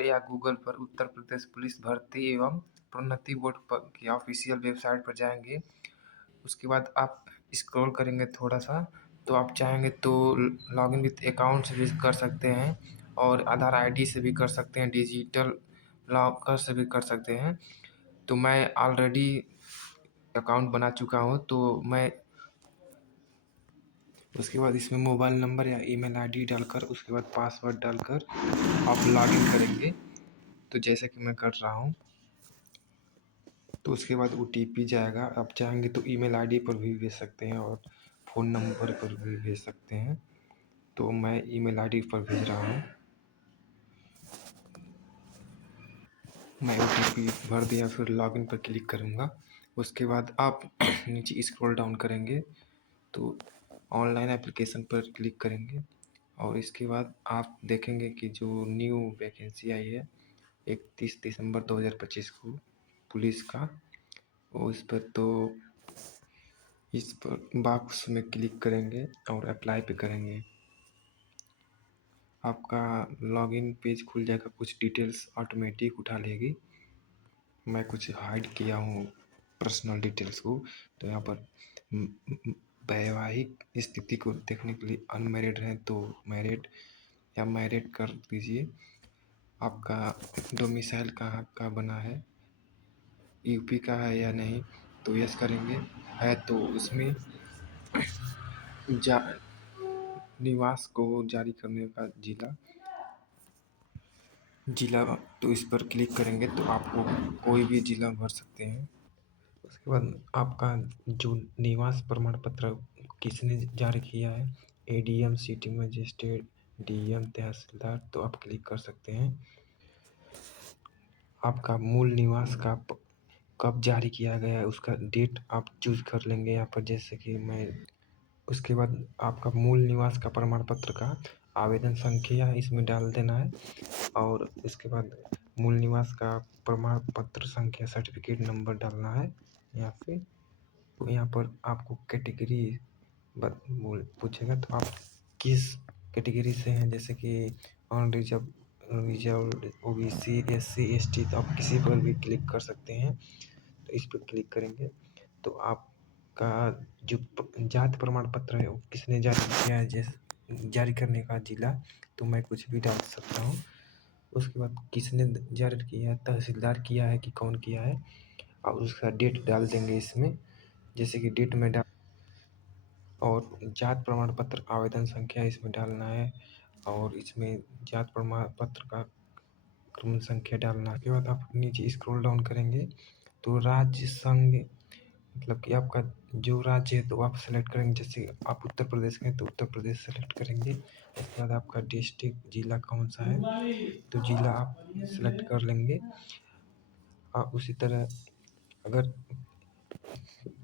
या गूगल पर उत्तर प्रदेश पुलिस भर्ती एवं प्रोन्नति बोर्ड की ऑफिशियल वेबसाइट पर जाएंगे। उसके बाद आप स्क्रॉल करेंगे थोड़ा सा, तो आप चाहेंगे तो लॉगिन विथ अकाउंट से भी कर सकते हैं और आधार आईडी से भी कर सकते हैं, डिजिटल लॉकर से भी कर सकते हैं। तो मैं ऑलरेडी अकाउंट बना चुका हूँ, तो मैं उसके बाद इसमें मोबाइल नंबर या ईमेल आईडी डालकर उसके बाद पासवर्ड डालकर आप लॉगिन करेंगे। तो जैसा कि मैं कर रहा हूँ, तो उसके बाद ओटीपी जाएगा। आप चाहेंगे तो ईमेल आईडी पर भी भेज सकते हैं और फ़ोन नंबर पर भी भेज सकते हैं। तो मैं ईमेल आईडी पर भेज रहा हूँ। मैं ओटीपी भर दिया, फिर लॉगिन पर क्लिक करूँगा। उसके बाद आप नीचे स्क्रॉल डाउन करेंगे तो ऑनलाइन एप्लीकेशन पर क्लिक करेंगे और इसके बाद आप देखेंगे कि जो न्यू वैकेंसी आई है 31 दिसंबर 2025 को पुलिस का, उस पर तो इस पर बॉक्स में क्लिक करेंगे और अप्लाई पे करेंगे। आपका लॉगिन पेज खुल जाएगा, कुछ डिटेल्स ऑटोमेटिक उठा लेगी। मैं कुछ हाइड किया हूँ पर्सनल डिटेल्स को, तो यहाँ पर वैवाहिक स्थिति को देखने के लिए अनमैरिड हैं तो मैरिड या मैरिड कर दीजिए। आपका डोमिसाइल कहाँ का बना है, यूपी का है या नहीं, तो यस करेंगे। है तो उसमें निवास को जारी करने का जिला तो इस पर क्लिक करेंगे तो आपको कोई भी जिला भर सकते हैं। उसके बाद आपका जो निवास प्रमाण पत्र किसने जारी किया है, एडीएम, सिटी मजिस्ट्रेट, डीएम, तहसीलदार, तो आप क्लिक कर सकते हैं। आपका मूल निवास का कब जारी किया गया है उसका डेट आप चूज कर लेंगे यहाँ पर, जैसे कि मैं। उसके बाद आपका मूल निवास का प्रमाण पत्र का आवेदन संख्या इसमें डाल देना है और उसके बाद मूल निवास का प्रमाण पत्र संख्या सर्टिफिकेट नंबर डालना है यहाँ पे। तो यहाँ पर आपको कैटेगरी पूछेगा तो आप किस कैटेगरी से हैं, जैसे कि unreserve, reserve, OBC, SC, ST, तो आप किसी पर भी क्लिक कर सकते हैं। तो इस पर क्लिक करेंगे तो आपका जो जाति प्रमाण पत्र है वो किसने जारी किया है, जैसे जारी करने का जिला, तो मैं कुछ भी डाल सकता हूँ। उसके बाद किसने जारी किया है, तहसीलदार किया है कि कौन किया है, और उसका डेट डाल देंगे इसमें, जैसे कि डेट में डाल, और जाति प्रमाण पत्र आवेदन संख्या इसमें डालना है और इसमें जाति प्रमाण पत्र का क्रम संख्या डालना है। उसके बाद आप नीचे स्क्रॉल डाउन करेंगे तो राज्य संघ, मतलब कि आपका जो राज्य है तो आप सेलेक्ट करेंगे, जैसे आप उत्तर प्रदेश के हैं तो उत्तर प्रदेश सेलेक्ट करेंगे। उसके बाद आपका डिस्ट्रिक्ट, जिला कौन सा है तो जिला आप सेलेक्ट कर लेंगे। उसी तरह अगर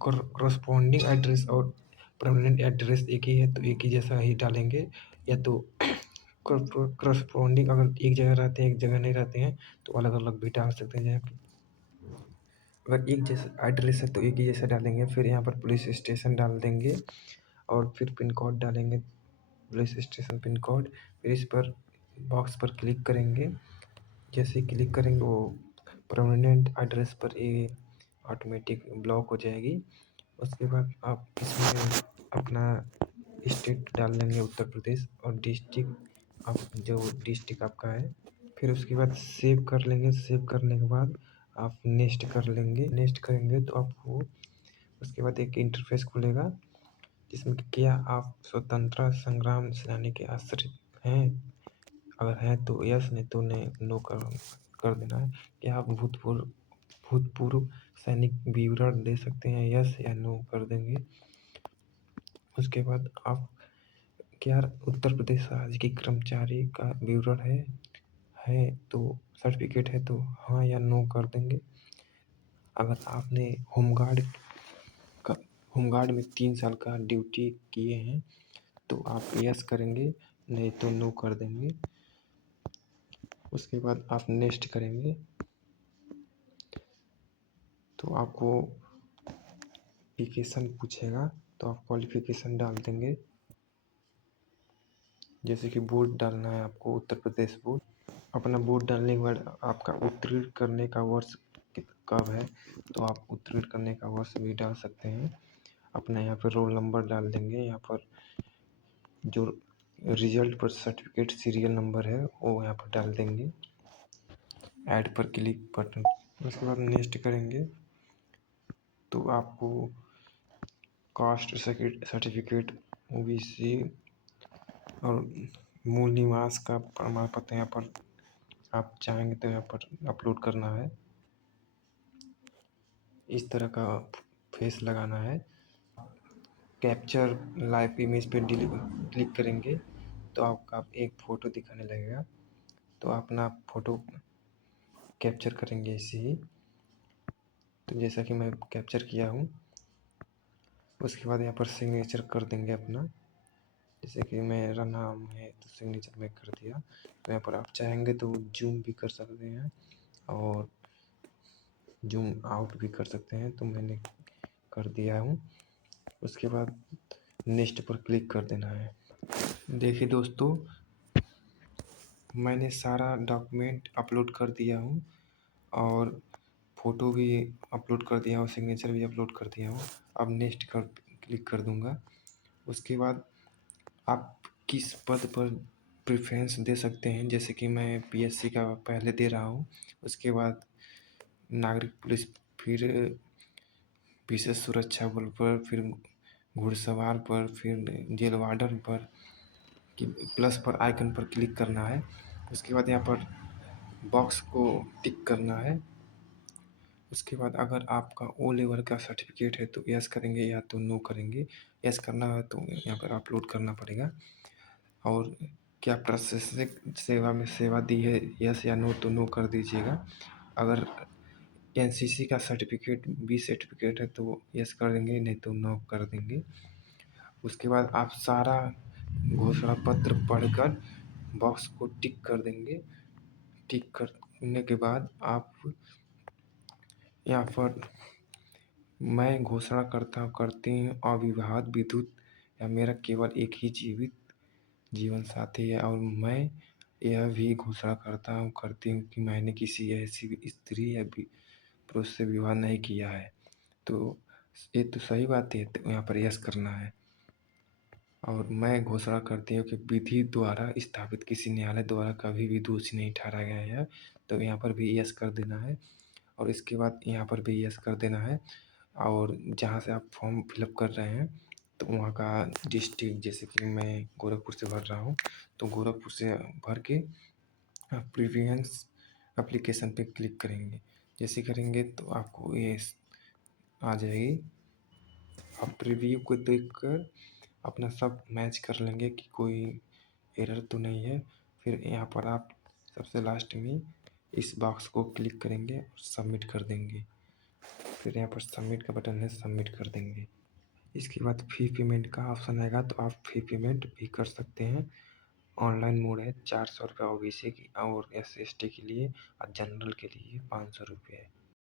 करस्पॉन्डिंग एड्रेस और परमानेंट एड्रेस एक ही है तो एक ही जैसा ही डालेंगे, या तो करस्पॉन्डिंग अगर एक जगह रहते हैं एक जगह नहीं रहते हैं तो अलग अलग भी डाल सकते हैं। अगर एक जैसा एड्रेस है तो एक ही जैसा डालेंगे। फिर यहाँ पर पुलिस स्टेशन डाल देंगे और फिर पिन कोड डालेंगे, पुलिस स्टेशन पिन कोड। फिर इस पर बॉक्स पर क्लिक करेंगे, जैसे क्लिक करेंगे वो परमानेंट एड्रेस पर ये ऑटोमेटिक ब्लॉक हो जाएगी। उसके बाद आप इसमें अपना स्टेट डाल लेंगे उत्तर प्रदेश और डिस्ट्रिक्ट आप जो डिस्ट्रिक्ट आपका है। फिर उसके बाद सेव कर लेंगे। सेव करने के बाद आप नेक्स्ट कर लेंगे। नेक्स्ट करेंगे तो आपको उसके बाद एक इंटरफेस खुलेगा जिसमें कि क्या आप स्वतंत्रता संग्राम सेनानी के आश्रित हैं, अगर हैं तो यस, नहीं तो नो कर देना है। क्या आप भूतपूर्व सैनिक विवरण दे सकते हैं, यस या नो कर देंगे। उसके बाद आप क्या उत्तर प्रदेश राज्य के कर्मचारी का विवरण है तो सर्टिफिकेट है तो हाँ या नो कर देंगे। अगर आपने होमगार्ड में 3 साल का ड्यूटी किए हैं तो आप यस करेंगे, नहीं तो नो कर देंगे। उसके बाद आप नेक्स्ट करेंगे तो आपको क्वालिफिकेशन पूछेगा तो आप क्वालिफिकेशन डाल देंगे, जैसे कि बोर्ड डालना है आपको उत्तर प्रदेश बोर्ड। अपना वोट डालने के बाद आपका उत्तीर्ण करने का वर्ष कब है, तो आप उत्तीर्ण करने का वर्ष भी डाल सकते हैं। अपना यहाँ पर रोल नंबर डाल देंगे। यहाँ पर जो रिजल्ट पर सर्टिफिकेट सीरियल नंबर है वो यहाँ पर डाल देंगे। ऐड पर क्लिक बटन, उसके बाद नेक्स्ट करेंगे तो आपको कास्ट सर्टिफिकेट, ओबीसी और मूल निवास का प्रमाण पत्र यहाँ पर आप चाहेंगे तो यहाँ पर अपलोड करना है। इस तरह का फेस लगाना है। कैप्चर लाइव इमेज पे क्लिक करेंगे तो आपका एक फ़ोटो दिखाने लगेगा, तो अपना फ़ोटो कैप्चर करेंगे ऐसे ही। तो जैसा कि मैं कैप्चर किया हूँ, उसके बाद यहाँ पर सिग्नेचर कर देंगे अपना। जैसे कि मेरा नाम है तो सिग्नेचर मैं कर दिया। तो यहाँ पर आप चाहेंगे तो जूम भी कर सकते हैं और जूम आउट भी कर सकते हैं, तो मैंने कर दिया हूँ। उसके बाद नेक्स्ट पर क्लिक कर देना है। देखिए दोस्तों, मैंने सारा डॉक्यूमेंट अपलोड कर दिया हूँ और फ़ोटो भी अपलोड कर दिया हूँ, सिग्नेचर भी अपलोड कर दिया हूँ। अब नेक्स्ट कर क्लिक कर दूँगा। उसके बाद आप किस पद पर प्रेफ़रेंस दे सकते हैं, जैसे कि मैं पीएससी का पहले दे रहा हूँ, उसके बाद नागरिक पुलिस, फिर विशेष सुरक्षा बल पर, फिर घुड़सवार पर, फिर जेल वार्डन पर, प्लस पर आइकन पर क्लिक करना है। उसके बाद यहाँ पर बॉक्स को टिक करना है। उसके बाद अगर आपका ओ लेवल का सर्टिफिकेट है तो यस करेंगे या तो नो करेंगे। यस करना है तो यहाँ पर अपलोड करना पड़ेगा। और क्या प्रशासनिक सेवा में सेवा दी है, यस या नो, तो नो कर दीजिएगा। अगर एनसीसी का सर्टिफिकेट बी सर्टिफिकेट है तो यस कर देंगे, नहीं तो नो कर देंगे। उसके बाद आप सारा घोषणा पत्र पढ़कर बॉक्स को टिक कर देंगे। टिक करने के बाद आप यहाँ पर मैं घोषणा करती हूँ अविवाहित, विधुत या मेरा केवल एक ही जीवित जीवन साथी है, और मैं यह भी घोषणा करती हूँ कि मैंने किसी ऐसी स्त्री या पुरुष से विवाह नहीं किया है। तो ये तो सही बात है, तो यहाँ पर यस करना है। और मैं घोषणा करती हूँ कि विधि द्वारा स्थापित किसी न्यायालय द्वारा कभी भी दोषी नहीं ठहराया गया है, तो यहाँ पर भी यस कर देना है। और इसके बाद यहाँ पर भी यस कर देना है। और जहाँ से आप फॉर्म फिलअप कर रहे हैं तो वहाँ का डिस्ट्रिक्ट, जैसे कि मैं गोरखपुर से भर रहा हूँ, तो गोरखपुर से भर के प्रीवियस एप्लीकेशन पे क्लिक करेंगे। जैसे करेंगे तो आपको ये आ जाएगी। आप प्रीव्यू को देखकर अपना सब मैच कर लेंगे कि कोई एरर तो नहीं है। फिर यहाँ पर आप सबसे लास्ट में इस बॉक्स को क्लिक करेंगे और सबमिट कर देंगे। फिर यहाँ पर सबमिट का बटन है, सबमिट कर देंगे। इसके बाद फ़ी पेमेंट का ऑप्शन आएगा, तो आप फ़ी पेमेंट भी कर सकते हैं। ऑनलाइन मोड है, 400 रुपये ओबीसी की और SC ST के लिए, और जनरल के लिए 500 रुपये है।